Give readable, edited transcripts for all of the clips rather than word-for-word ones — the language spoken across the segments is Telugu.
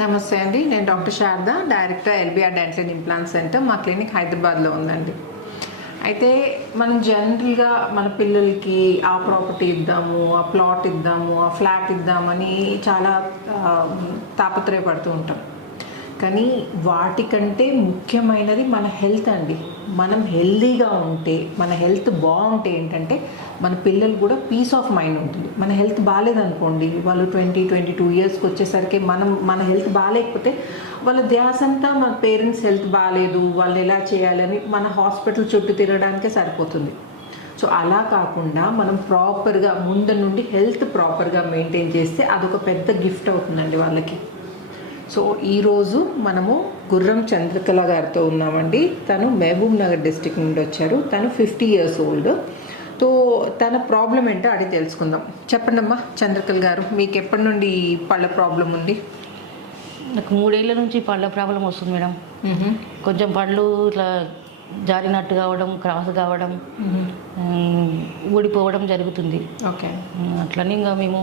నమస్తే అండి, నేను doctor Sharada, director LBR dental and implant centre. మా క్లినిక్ హైదరాబాద్లో ఉందండి. అయితే మనం జనరల్గా మన పిల్లలకి ఆ ప్రాపర్టీ ఇద్దాము, ఆ ప్లాట్ ఇద్దాము, ఆ ఫ్లాట్ ఇద్దామని చాలా తాపత్రయపడుతూ ఉంటాం. కానీ వాటికంటే ముఖ్యమైనది మన హెల్త్ అండి. మనం హెల్తీగా ఉంటే, మన హెల్త్ బాగుంటే ఏంటంటే మన పిల్లలు కూడా పీస్ ఆఫ్ మైండ్ ఉంటుంది. మన హెల్త్ బాగాలేదనుకోండి, వాళ్ళు 22 ఇయర్స్కి వచ్చేసరికి మన హెల్త్ బాగాలేకపోతే వాళ్ళ ధ్యాస అంతా మన పేరెంట్స్ హెల్త్ బాగాలేదు, వాళ్ళు ఎలా చేయాలని మన హాస్పిటల్ చుట్టూ తిరగడానికే సరిపోతుంది. సో అలా కాకుండా మనం ప్రాపర్గా ముందు నుండి హెల్త్ ప్రాపర్గా మెయింటైన్ చేస్తే అదొక పెద్ద గిఫ్ట్ అవుతుందండి వాళ్ళకి. సో ఈరోజు మనము గుర్రం చంద్రకళ గారితో ఉన్నామండి. తను మహబూబ్ నగర్ డిస్టిక్ నుండి వచ్చారు. తను 50 years old. సో తన ప్రాబ్లం ఏంటో అడిగి తెలుసుకుందాం. చెప్పండి అమ్మా చంద్రకళ గారు, మీకు ఎప్పటి నుండి పళ్ళ ప్రాబ్లం ఉంది? నాకు 3 ఏళ్ళ నుంచి పళ్ళ ప్రాబ్లం వస్తుంది మేడం. కొంచెం పళ్ళు ఇట్లా జారినట్టు కావడం, క్రాస్ కావడం, ఊడిపోవడం జరుగుతుంది. ఓకే. అట్లనే ఇంకా మేము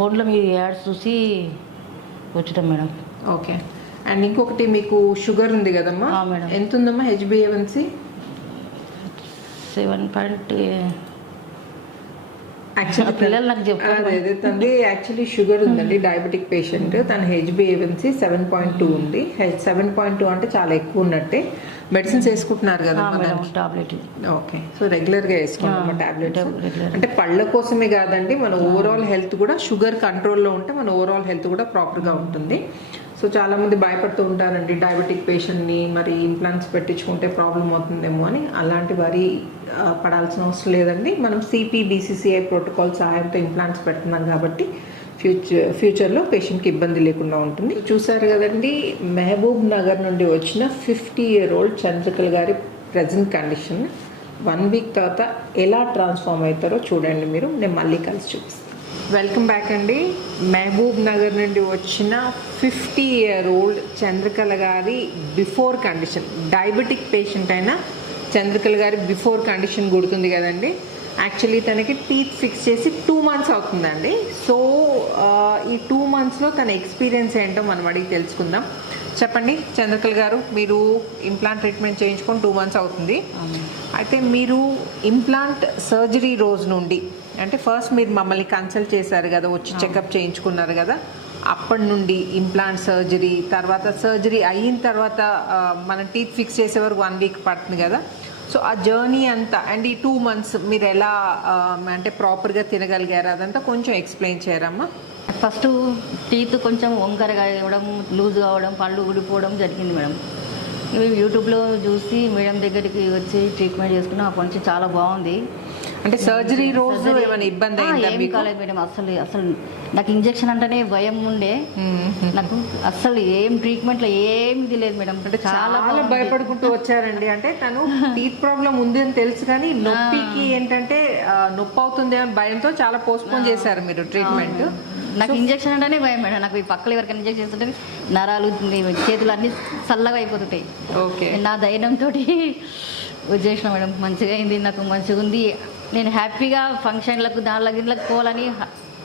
ఫోన్లో మీ యాడ్స్ చూసి వచ్చాం మేడం. ఓకే. అండ్ ఇంకొకటి, మీకు షుగర్ ఉంది కదమ్మా? మేడం. ఎంత ఉందమ్మా HbA1c? 7. యాక్చువల్లీ పిల్లలు నాకు చెప్పారు అదే తండ్రి యాక్చువల్లీ షుగర్ ఉందండి, డయాబెటిక్ పేషెంట్. తన HbA1c 7.2 ఉంది. 7.2 అంటే చాలా ఎక్కువ ఉన్నట్టే. మెడిసిన్స్ వేసుకుంటున్నారు కదా టాబ్లెట్? ఓకే. సో రెగ్యులర్గా వేసుకుంటాం టాబ్లెట్. అంటే పళ్ళ కోసమే కాదండి, మన ఓవరాల్ హెల్త్ కూడా షుగర్ కంట్రోల్లో ఉంటే మన ఓవరాల్ హెల్త్ కూడా ప్రాపర్గా ఉంటుంది. సో చాలామంది భయపడుతూ ఉంటారండి డయాబెటిక్ పేషెంట్ని, మరి ఇంప్లాంట్స్ పెట్టించుకుంటే ప్రాబ్లం అవుతుందేమో అని. అలాంటి వారి పడాల్సిన అవసరం లేదండి. మనం CPBCCI ప్రోటోకాల్ సహాయంతో ఇంప్లాంట్స్ పెడుతున్నాం కాబట్టి ఫ్యూచర్లో పేషెంట్కి ఇబ్బంది లేకుండా ఉంటుంది. చూసారు కదండి, మహబూబ్ నగర్ నుండి వచ్చిన 50 year old చంద్రకళ గారి ప్రజెంట్ కండిషన్. 1 week తర్వాత ఎలా ట్రాన్స్ఫార్మ్ అవుతారో చూడండి మీరు. నేను మళ్ళీ కలిసి చూపిస్తాను. వెల్కమ్ బ్యాక్ అండి. మహబూబ్ నగర్ నుండి వచ్చిన 50 year old చంద్రకళ గారి బిఫోర్ కండిషన్. డయాబెటిక్ పేషెంట్ అయినా చంద్రకళ గారి బిఫోర్ కండిషన్ గుర్తుంది కదండి. యాక్చువల్లీ తనకి టీత్ ఫిక్స్ చేసి 2 months అవుతుందండి. సో ఈ 2 monthsలో తన ఎక్స్పీరియన్స్ ఏంటో మనం అడిగి తెలుసుకుందాం. చెప్పండి చంద్రకళ గారు, మీరు ఇంప్లాంట్ ట్రీట్మెంట్ చేయించుకొని 2 months అవుతుంది. అయితే మీరు ఇంప్లాంట్ సర్జరీ రోజు నుండి, అంటే ఫస్ట్ మీరు మమ్మల్ని కన్సల్ట్ చేశారు కదా, వచ్చి చెకప్ చేయించుకున్నారు కదా, అప్పటి నుండి ఇంప్లాంట్ సర్జరీ, తర్వాత సర్జరీ అయిన తర్వాత మనం టీత్ ఫిక్స్ చేసే వరకు 1 week పడుతుంది కదా. సో ఆ జర్నీ అంతా అండ్ ఈ 2 months మీరు ఎలా అంటే ప్రాపర్గా తినగలిగారు, అదంతా కొంచెం ఎక్స్ప్లెయిన్ చేయరమ్మా. ఫస్ట్ టీత్ కొంచెం వంకరగా అవ్వడం, లూజ్ కావడం, పళ్ళు ఊడిపోవడం జరిగింది మేడం. ఇవి యూట్యూబ్లో చూసి మేడం దగ్గరికి వచ్చి ట్రీట్మెంట్ చేసుకున్నాం. అప్పటి నుంచి చాలా బాగుంది. అంటే సర్జరీ రోజు ఏమైనా ఇబ్బంది అయిందా? ఏం కాలేదు మేడం. అసలు నాకు ఇంజెక్షన్ అంటేనే భయం ఉండే. నాకు అసలు ఏం ట్రీట్మెంట్లో ఏమి లేదు మేడం. అంటే చాలా భయపడుకుంటూ వచ్చారండి. అంటే తను టీత్ ప్రాబ్లం ఉంది అని తెలుసు, కానీ నొప్పికి ఏంటంటే నొప్పి అవుతుంది అని భయంతో చాలా పోస్ట్పోన్ చేశారు మీరు ట్రీట్మెంట్. నాకు ఇంజెక్షన్ అంటేనే భయం మేడం. నాకు ఈ పక్కల ఎవరికైనా ఇంజెక్షన్ చేస్తుంటే నరాలు, చేతులు అన్నీ చల్లగా అయిపోతుంటాయి. ఓకే. నా ధైర్యంతో వచ్చేసిన మేడం. మంచిగా అయింది, నాకు మంచిగా ఉంది. నేను హ్యాపీగా ఫంక్షన్లకు దానిలకు పోవాలని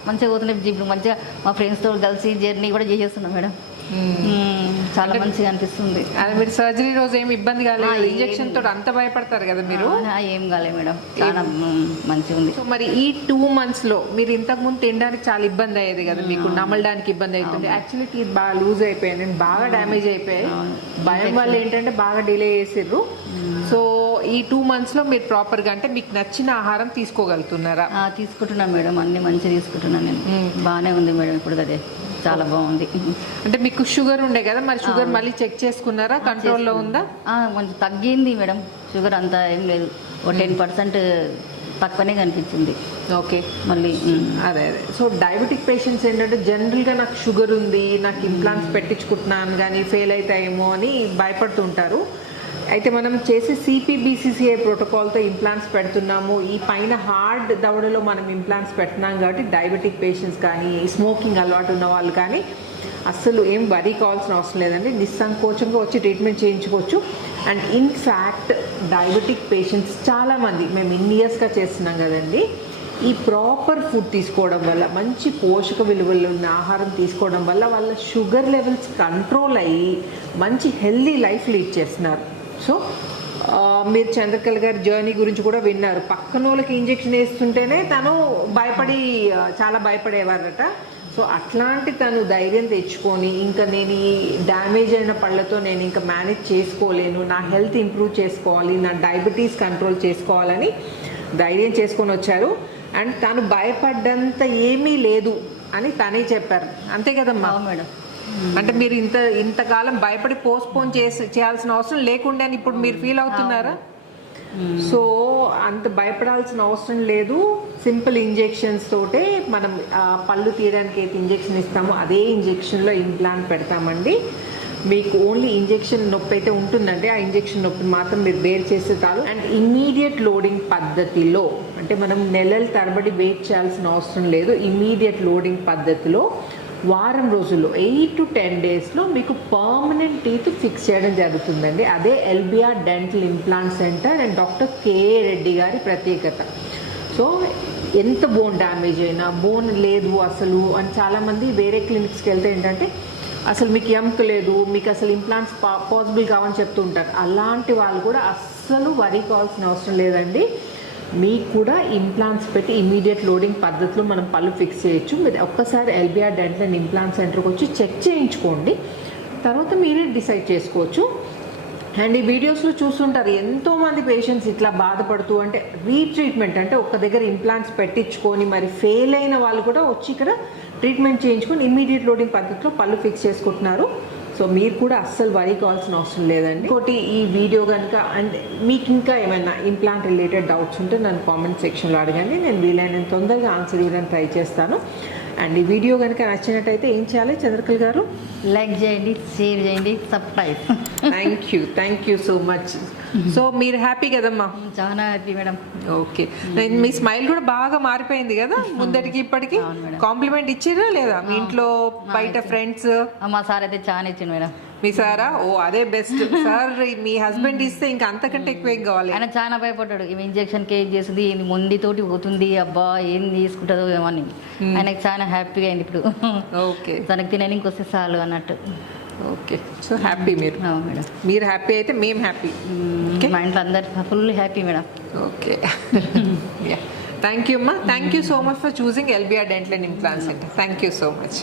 మంచిగా పోతున్నాయి. ఇప్పుడు మంచిగా మా ఫ్రెండ్స్తో కలిసి జర్నీ కూడా చేసేస్తున్నాం మేడం. చాలా మంచిగా అనిపిస్తుంది. అది మీరు సర్జరీ రోజు ఏమి ఇబ్బంది కాలేదు? ఇంజెక్షన్ తోటి అంత భయపడతారు కదా మీరు? ఏం కాలేదు మేడం, చాలా మంచిగా ఉంది. సో మరి ఈ 2 monthsలో మీరు ఇంతకుముందు తినడానికి చాలా ఇబ్బంది అయ్యేది కదా, మీకు నమలడానికి ఇబ్బంది అవుతుంది. యాక్చువల్లీ టీత్ బాగా లూజ్ అయిపోయాయి, బాగా డ్యామేజ్ అయిపోయాయి. భయం వల్ల ఏంటంటే బాగా డిలే చేసిర్రు. సో ఈ 2 monthsలో మీరు ప్రాపర్గా అంటే మీకు నచ్చిన ఆహారం తీసుకోగలుగుతున్నారా? తీసుకుంటున్నాను మేడం, అన్ని మంచిగా తీసుకుంటున్నాను నేను. బాగానే ఉంది మేడం ఇప్పుడు. అదే చాలా బాగుంది. అంటే మీకు షుగర్ ఉండే కదా, మరి షుగర్ మళ్ళీ చెక్ చేసుకున్నారా? కంట్రోల్లో ఉందా? కొంచెం తగ్గింది మేడం. షుగర్ అంతా ఏం లేదు, 10% తక్కువనే కనిపించింది. ఓకే. మళ్ళీ అదే. సో డయాబెటిక్ పేషెంట్స్ ఏంటంటే జనరల్గా నాకు షుగర్ ఉంది, నాకు ఇంప్లాంట్స్ పెట్టించుకుంటున్నాను కానీ ఫెయిల్ అవుతాయేమో అని భయపడుతుంటారు. అయితే మనం చేసే CPBCCI ప్రోటోకాల్తో ఇంప్లాంట్స్ పెడుతున్నాము. ఈ పైన హార్డ్ దవడలో మనం ఇంప్లాంట్స్ పెడుతున్నాం కాబట్టి డయాబెటిక్ పేషెంట్స్ కానీ, స్మోకింగ్ అలవాటు ఉన్న వాళ్ళు కానీ అస్సలు ఏం వరీ కావాల్సిన అవసరం లేదండి. నిస్సంకోచంగా వచ్చి ట్రీట్మెంట్ చేయించుకోవచ్చు. అండ్ ఇన్ఫ్యాక్ట్ డయాబెటిక్ పేషెంట్స్ చాలామంది, మేము ఇన్ని ఇయర్స్గా చేస్తున్నాం కదండి, ఈ ప్రాపర్ ఫుడ్ తీసుకోవడం వల్ల, మంచి పోషక విలువలు ఉన్న ఆహారం తీసుకోవడం వల్ల వాళ్ళ షుగర్ లెవెల్స్ కంట్రోల్ అయ్యి మంచి హెల్దీ లైఫ్ లీడ్ చేస్తున్నారు. సో మీరు చంద్రకళ గారి జర్నీ గురించి కూడా విన్నారు. పక్కన వాళ్ళకి ఇంజెక్షన్ వేస్తుంటేనే తను భయపడి చాలా భయపడేవారట. సో అట్లాంటి తను ధైర్యం తెచ్చుకొని ఇంకా నేను ఈ డ్యామేజ్ అయిన పళ్ళతో నేను ఇంకా మేనేజ్ చేసుకోలేను, నా హెల్త్ ఇంప్రూవ్ చేసుకోవాలి, నా డయాబెటీస్ కంట్రోల్ చేసుకోవాలని ధైర్యం చేసుకొని వచ్చారు. అండ్ తను భయపడ్డంత ఏమీ లేదు అని తనే చెప్పారు. అంతే కదమ్మా మేడం? అంటే మీరు ఇంతకాలం భయపడి పోస్ట్పోన్ చేయాల్సిన అవసరం లేకుండా ఇప్పుడు మీరు ఫీల్ అవుతున్నారా? సో అంత భయపడాల్సిన అవసరం లేదు. సింపుల్ ఇంజెక్షన్స్ తోటే మనం పళ్ళు తీయడానికి అయితే ఇంజెక్షన్ ఇస్తామో అదే ఇంజెక్షన్లో ఇంప్లాంట్ పెడతామండి. మీకు ఓన్లీ ఇంజెక్షన్ నొప్పి అయితే ఉంటుందండి, ఆ ఇంజెక్షన్ నొప్పిని మాత్రం మీరు బేర్ చేస్తే చాలు. అండ్ ఇమ్మీడియట్ లోడింగ్ పద్ధతిలో, అంటే మనం నెలల తరబడి వెయిట్ చేయాల్సిన అవసరం లేదు. ఇమ్మీడియట్ లోడింగ్ పద్ధతిలో వారం రోజుల్లో 8 to 10 డేస్లో మీకు పర్మనెంట్ టీత్ ఫిక్స్ చేయడం జరుగుతుందండి. అదే LBR dental implant centre and doctor K.A.. Reddy గారి ప్రత్యేకత. సో ఎంత బోన్ డ్యామేజ్ అయినా, బోన్ లేదు అసలు అని చాలామంది వేరే క్లినిక్స్కి వెళ్తే ఏంటంటే అసలు మీకు ఎముక లేదు, మీకు అసలు ఇంప్లాంట్స్ పాసిబుల్ కావని చెప్తూ ఉంటారు. అలాంటి వాళ్ళు కూడా అస్సలు వరి కావాల్సిన అవసరం లేదండి. మీకు కూడా ఇంప్లాంట్స్ పెట్టి ఇమీడియట్ లోడింగ్ పద్ధతిలో మనం పళ్ళు ఫిక్స్ చేయొచ్చు. మీరు ఒక్కసారి ఎల్బిఆర్ డెంటల్ అండ్ ఇంప్లాంట్ సెంటర్కి వచ్చి చెక్ చేయించుకోండి, తర్వాత మీరే డిసైడ్ చేసుకోవచ్చు. అండ్ ఈ వీడియోస్లో చూస్తుంటారు ఎంతోమంది పేషెంట్స్ ఇట్లా బాధపడుతూ, అంటే రీట్రీట్మెంట్ అంటే ఒక్క దగ్గర ఇంప్లాంట్స్ పెట్టించుకొని మరి ఫెయిల్ అయిన వాళ్ళు కూడా వచ్చి ఇక్కడ ట్రీట్మెంట్ చేయించుకొని ఇమీడియట్ లోడింగ్ పద్ధతిలో పళ్ళు ఫిక్స్ చేసుకుంటున్నారు. సో మీరు కూడా అస్సలు వరి కావాల్సిన అవసరం లేదండి. ఇంకోటి, ఈ వీడియో కనుక అండ్ మీకు ఇంకా ఏమైనా ఇంప్లాంట్ రిలేటెడ్ డౌట్స్ ఉంటే నన్ను కామెంట్ సెక్షన్లో అడగండి, నేను వీలైనంత తొందరగా ఆన్సర్ ఇవ్వడానికి ట్రై చేస్తాను. అండ్ ఈ వీడియో కనుక నచ్చినట్టయితే ఏం చేయాలి చంద్రకళ గారు? లైక్ చేయండి, షేర్ చేయండి, subscribe. Thank you so much. So మీరు హ్యాపీ కదమ్మా? చాలా హ్యాపీ మేడం. ఓకే, మీ స్మైల్ కూడా బాగా మారిపోయింది కదా ముందటికి ఇప్పటికి. కాంప్లిమెంట్ ఇచ్చిరా లేదా మీ ఇంట్లో బయట ఫ్రెండ్స్? మా సార్ అయితే చాలా ఇచ్చింది మేడం. మీ సారా? ఓ అదే బెస్ట్ సార్. మీ హస్బెండ్ ఇస్తే ఇంకా అంతకంటే ఎక్కువ ఏం కావాలి? ఆయన చాలా భయపడ్డాడు, ఈమె ఇంజెక్షన్ కి ఏం చేస్తుంది, మొండితోటి పోతుంది, అబ్బా ఏం తీసుకుంటుందో ఏమని. ఆయనకి చాలా హ్యాపీగా అయింది ఇప్పుడు. ఓకే, తనకి తినడానికి వస్తే చాలు అన్నట్టు. ఓకే, సో హ్యాపీ మీరు. మేడం మీరు హ్యాపీ అయితే మేము హ్యాపీ. మా ఇంట్లో అందరు full happy madam. Okay, thank you అమ్మా. Thank you so much for choosing LBR dental and implant centre. Thank you so much.